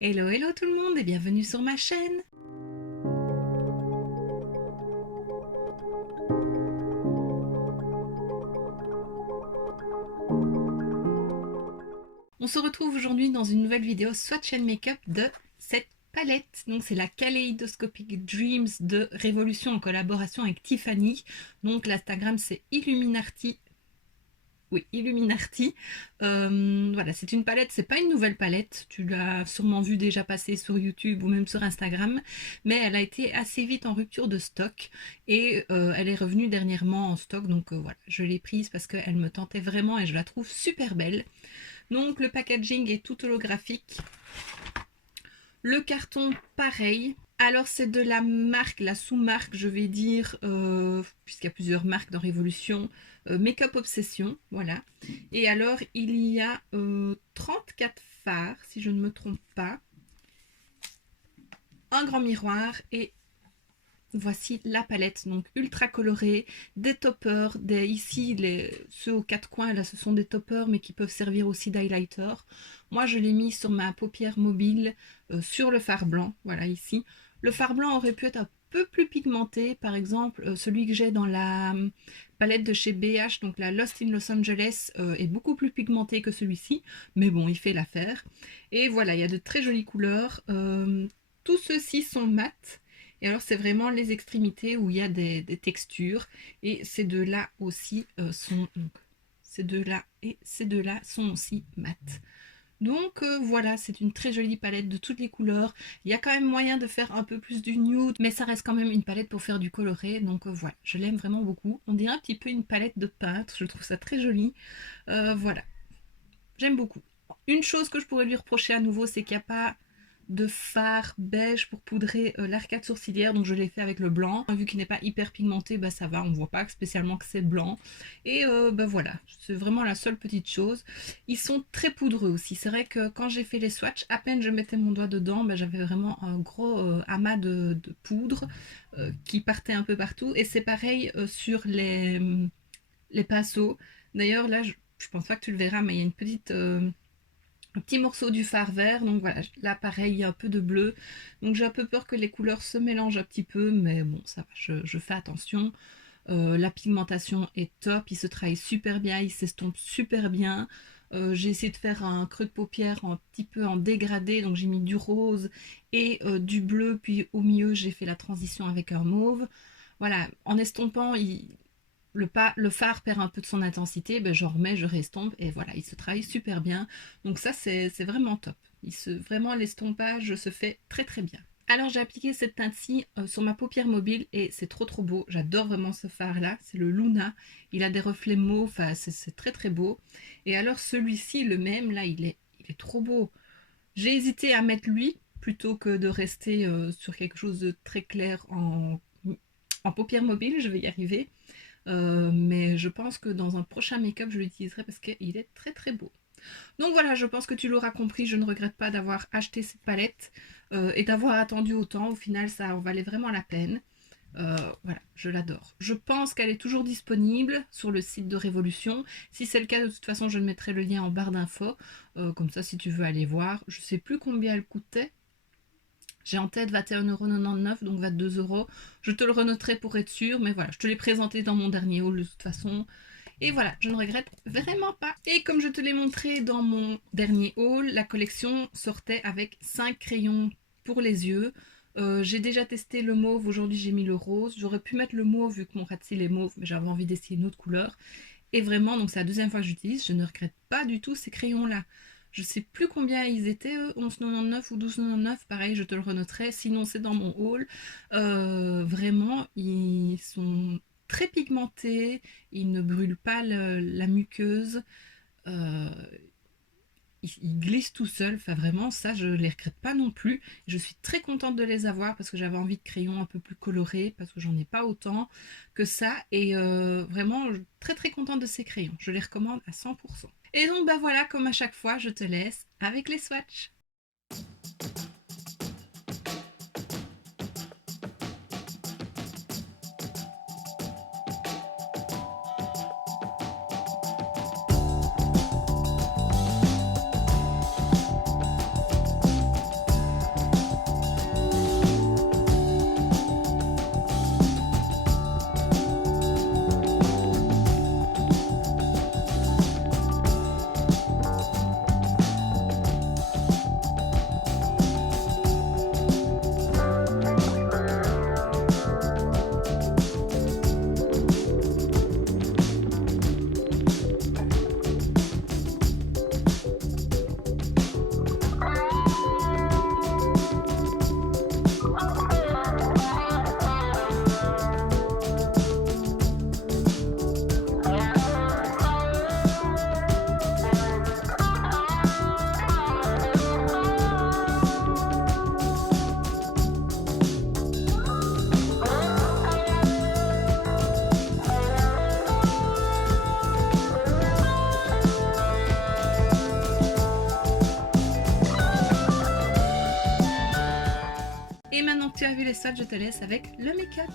Hello, hello tout le monde et bienvenue sur ma chaîne. On se retrouve aujourd'hui dans une nouvelle vidéo Swatch and Makeup de cette palette. Donc c'est la Kaleidoscopic Dreams de Révolution en collaboration avec Tiffany. Donc l'Instagram c'est Illuminarty. Oui, Illuminarty. Voilà, c'est une palette, c'est pas une nouvelle palette, tu l'as sûrement vu déjà passer sur YouTube ou même sur Instagram, mais elle a été assez vite en rupture de stock et elle est revenue dernièrement en stock, donc voilà, je l'ai prise parce qu'elle me tentait vraiment et je la trouve super belle. Donc le packaging est tout holographique, le carton pareil. Alors c'est de la marque, la sous-marque je vais dire, puisqu'il y a plusieurs marques dans Révolution, Make-up Obsession, voilà. Et alors il y a 34 fards, si je ne me trompe pas, un grand miroir et voici la palette, donc ultra colorée, des toppers, ici ceux aux quatre coins là ce sont des toppers mais qui peuvent servir aussi d'highlighter. Moi je l'ai mis sur ma paupière mobile, sur le fard blanc, voilà ici. Le fard blanc aurait pu être un peu plus pigmenté, par exemple celui que j'ai dans la palette de chez BH, donc la Lost in Los Angeles, est beaucoup plus pigmenté que celui-ci, mais bon il fait l'affaire. Et voilà, il y a de très jolies couleurs, tous ceux-ci sont mat. Et alors c'est vraiment les extrémités où il y a des textures. Et ces deux-là aussi sont... ces deux-là et ces deux-là sont aussi mat. Donc voilà, c'est une très jolie palette de toutes les couleurs. Il y a quand même moyen de faire un peu plus du nude, mais ça reste quand même une palette pour faire du coloré. Donc voilà, je l'aime vraiment beaucoup. On dirait un petit peu une palette de peintre, je trouve ça très joli. Voilà, j'aime beaucoup. Une chose que je pourrais lui reprocher à nouveau, c'est qu'il n'y a pas de fard beige pour poudrer l'arcade sourcilière, donc je l'ai fait avec le blanc. Vu qu'il n'est pas hyper pigmenté, bah ça va, on voit pas spécialement que c'est blanc. Et bah voilà, c'est vraiment la seule petite chose. Ils sont très poudreux aussi. C'est vrai que quand j'ai fait les swatchs, à peine je mettais mon doigt dedans, bah, j'avais vraiment un gros amas de poudre qui partait un peu partout. Et c'est pareil sur les pinceaux. D'ailleurs là, je pense pas que tu le verras, mais il y a une petite... un petit morceau du fard vert, donc voilà, là pareil, il y a un peu de bleu, donc j'ai un peu peur que les couleurs se mélangent un petit peu, mais bon, ça va, je fais attention. La pigmentation est top, il se travaille super bien, il s'estompe super bien. J'ai essayé de faire un creux de paupière un petit peu en dégradé, donc j'ai mis du rose et du bleu, puis au milieu j'ai fait la transition avec un mauve. Voilà, en estompant, le fard perd un peu de son intensité, ben j'en remets, je restompe et voilà, il se travaille super bien. Donc ça, c'est vraiment top. Vraiment, l'estompage se fait très très bien. Alors j'ai appliqué cette teinte-ci sur ma paupière mobile et c'est trop trop beau. J'adore vraiment ce fard-là, c'est le Luna. Il a des reflets mauves, enfin, c'est très très beau. Et alors celui-ci, le même, là, il est trop beau. J'ai hésité à mettre lui plutôt que de rester sur quelque chose de très clair en paupière mobile, je vais y arriver. Mais je pense que dans un prochain make-up, je l'utiliserai parce qu'il est très très beau. Donc voilà, je pense que tu l'auras compris, je ne regrette pas d'avoir acheté cette palette et d'avoir attendu autant. Au final, ça en valait vraiment la peine. Voilà, je l'adore. Je pense qu'elle est toujours disponible sur le site de Révolution. Si c'est le cas, de toute façon, je mettrai le lien en barre d'infos. Comme ça, si tu veux aller voir. Je ne sais plus combien elle coûtait. J'ai en tête 21,99 €, donc 22 €. Je te le renoterai pour être sûr, mais voilà, je te l'ai présenté dans mon dernier haul de toute façon. Et voilà, je ne regrette vraiment pas. Et comme je te l'ai montré dans mon dernier haul, la collection sortait avec 5 crayons pour les yeux. J'ai déjà testé le mauve, aujourd'hui j'ai mis le rose. J'aurais pi mettre le mauve vu que mon rat de cils est mauve, mais j'avais envie d'essayer une autre couleur. Et vraiment, donc c'est la deuxième fois que j'utilise, je ne regrette pas du tout ces crayons-là. Je sais plus combien ils étaient, 11,99 ou 12,99, pareil, je te le renoterai, sinon c'est dans mon haul. Vraiment, ils sont très pigmentés, ils ne brûlent pas la muqueuse, euh, ils glissent tout seuls, enfin vraiment, ça je les regrette pas non plus. Je suis très contente de les avoir parce que j'avais envie de crayons un peu plus colorés, parce que j'en ai pas autant que ça, et vraiment très très contente de ces crayons, je les recommande à 100%. Et donc bah voilà, comme à chaque fois, je te laisse avec les swatchs. maintenant que tu as vu les swatchs, je te laisse avec le make-up.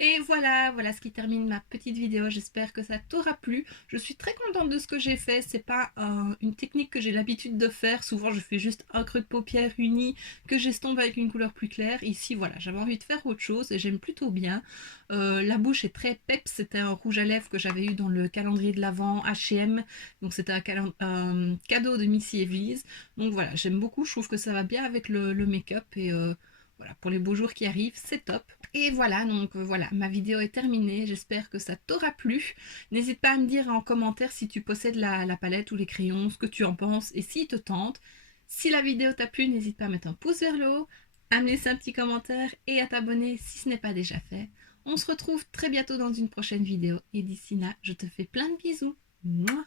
Et voilà ce qui termine ma petite vidéo. J'espère que ça t'aura plu. Je suis très contente de ce que j'ai fait. C'est pas une technique que j'ai l'habitude de faire. Souvent, je fais juste un creux de paupière uni que j'estompe avec une couleur plus claire. Ici, voilà, j'avais envie de faire autre chose et j'aime plutôt bien. La bouche est très peps. C'était un rouge à lèvres que j'avais eu dans le calendrier de l'Avent H&M. Donc, c'était un cadeau de Missy Evely's. Donc, voilà, j'aime beaucoup. Je trouve que ça va bien avec le make-up et voilà, pour les beaux jours qui arrivent, c'est top. Et voilà, donc voilà, ma vidéo est terminée. J'espère que ça t'aura plu. N'hésite pas à me dire en commentaire si tu possèdes la palette ou les crayons, ce que tu en penses et s'il te tente. Si la vidéo t'a plu, n'hésite pas à mettre un pouce vers le haut, à me laisser un petit commentaire et à t'abonner si ce n'est pas déjà fait. On se retrouve très bientôt dans une prochaine vidéo. Et d'ici là, je te fais plein de bisous. Mouah.